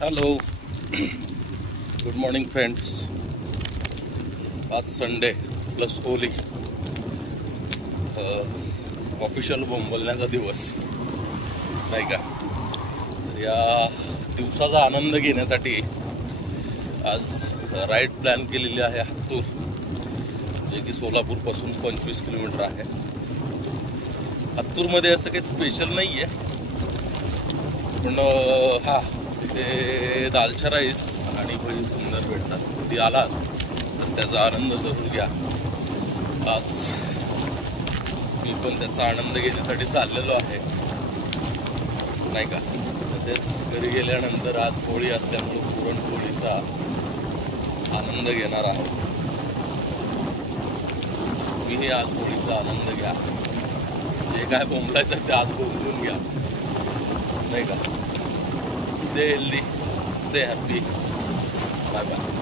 Hello, good morning friends. आज Sunday plus Holy, official बोंबलण्याचा दिवस नाही का. तर या दिवसाचा आनंद घेण्यासाठी आज राईड प्लॅन केलेली आहे हत्तूर, जे की सोलापूरपासून 25 किलोमीटर आहे. हत्तूरमध्ये असं काही स्पेशल नाही आहे, पण हा तिथे दालचा राईस आणि भजी सुंदर भेटतात. कधी आलात तर त्याचा आनंद जरूर घ्या. आज मी पण त्याचा आनंद घेण्यासाठी चाललेलो आहे नाही का. तसेच घरी गेल्यानंतर आज होळी असल्यामुळे पुरणपोळीचा आनंद घेणार आहे. तुम्हीही आज होळीचा आनंद घ्या. जे काय बोंबलायचं ते आज बोंबलून घ्या नाही का. Stay healthy, stay happy. Bye bye.